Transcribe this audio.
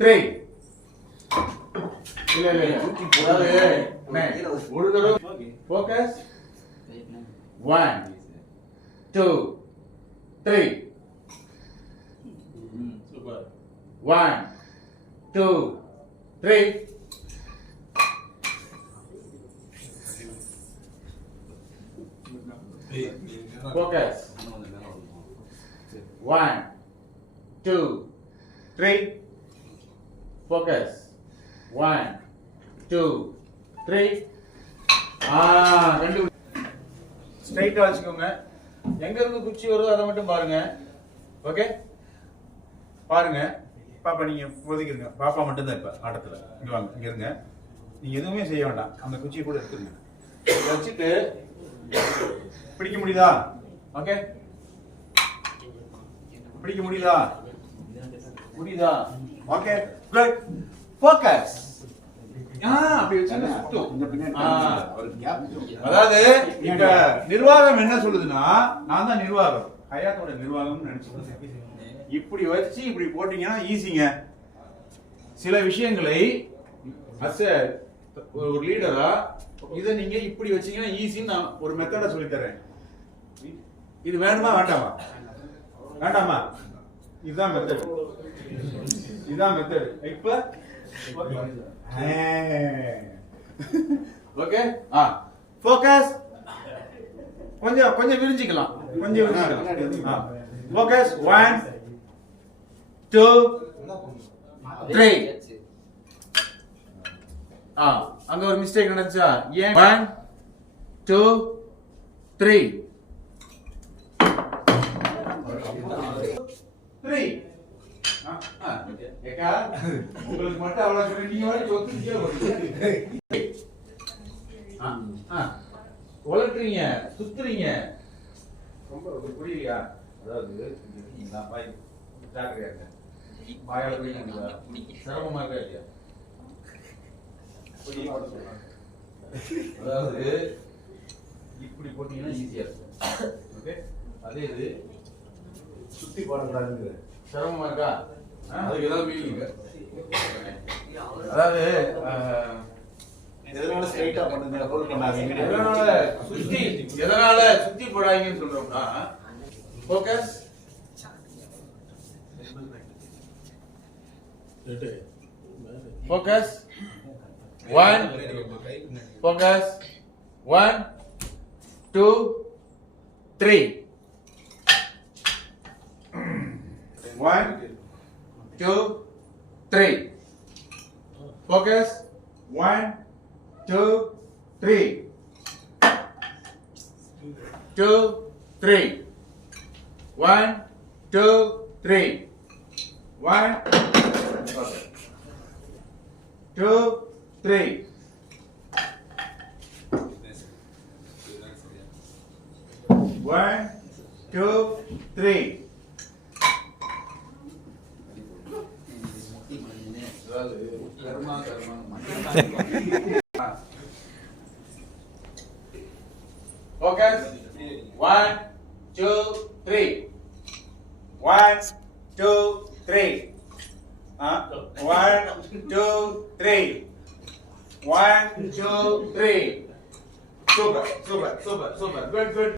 3 இல்ல ஒரு தடவை focus 1 2 3 சூப்பர் 1 2 3 focus 1 2 3 focus 1 2 3 கண்டு ஸ்ட்ரைட்டா வச்சுக்கோங்க. எங்க இருந்து குச்சி வருதோ அதை மட்டும் பாருங்க. ஓகே பாருங்க பாப்பா, நீங்க ஒதுக்கிருங்க. பாப்பா மட்டும் தான் இப்ப ஆட்டத்துல. இங்க வாங்க, இங்க இருங்க. நீங்க எதுவுமே செய்ய வேண்டாம். அந்த குச்சியை கூட எடுத்துருங்க. வச்சுட்டு பிடிக்க முடியுதா? ஓகே பிடிக்க முடியுதா? முடியுதா? Okay good. ஃபோக்கஸ். அப்படி வச்சா சுத்தும். அதாவது இந்த நிர்வாகம் என்ன சொல்லுதுன்னா, நான் தான் நிர்வாகம், ஹயாத்தோட நிர்வாகம்னு நினைச்சுக்கோங்க. இப்படி வச்சு இப்படி போட்டீங்கன்னா ஈஸிங்க. சில விஷயங்களை ஒரு லீடரா இதை நீங்க இப்படி வச்சீங்கன்னா ஈஸின்னு நான் ஒரு மெத்தட சொல்லி தரேன். இது வேணுமா வேண்டாமா? வேண்டாமா? இதுதான் மெத்தட். இதுதான் மெத்தட். இப்ப ஓகே ஃபோக்கஸ். கொஞ்சம் கொஞ்சம் விரிஞ்சிக்கலாம். கொஞ்சம் விரிஞ்சிக்கலாம். ஃபோக்கஸ் 1 2 3 அங்க ஒரு மிஸ்டேக் நடந்துச்சா? ஏன் 1 2 3 3 உங்களுக்கு மட்டும் அவ்வளவு சொல்லி நீங்க வரை உலட்டுறீங்க, சுத்துறீங்க. ரொம்ப புரியலையா? அதாவது சிரமமா இருக்கா இல்லையா? அதாவது இப்படி போட்டீங்கன்னா ஈஸியா இருக்கும். ஓகே அதே இது சுத்தி போடக்கூடாது. சிரமமா இருக்கா? அதுக்கு ஏதாவது மீனிங்? அதாவது எதனால ஸ்ட்ரைட்டா பண்ணுங்க, ஹோல்ட் பண்ணாதீங்க. எதனால சுத்தி போடாதீங்கன்னு சொல்றோம்னா, focus focus 1 focus 1 2 3 1 2 3 focus 1 2 3 2 3 1 2 3 1 2 3 1 2 3 focus 1 2 3 1 2 3 1 2 3 1 2 3 super good good